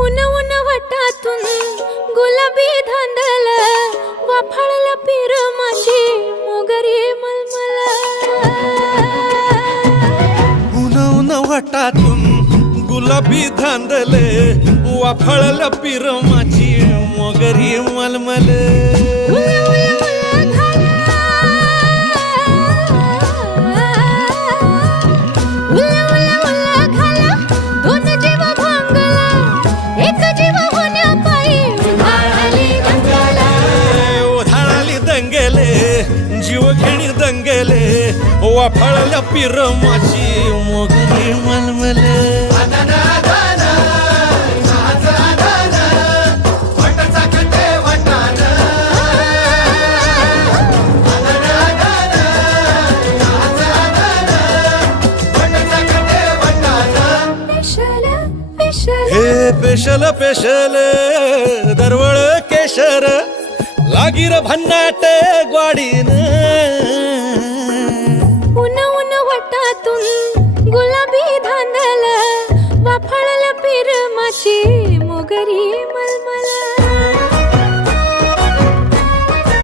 उन उन वटातून गुलाबी धांदल वाफाळला पीर माझी मोगरी मलमल उन उन वटातून गुलाबी धांदले वाफळला पीर माझी मोगरी मलमल जीव घेणी दंगेले वाफाळल्या पीर माझी मोगरी मलमल हे पेशल पेशल दरवळ केशर लागीर भन्नाट ग्वाडीन उन उन वटातून गुलाबी धांदल वाफाळला पीर माझी मोगरी मलमल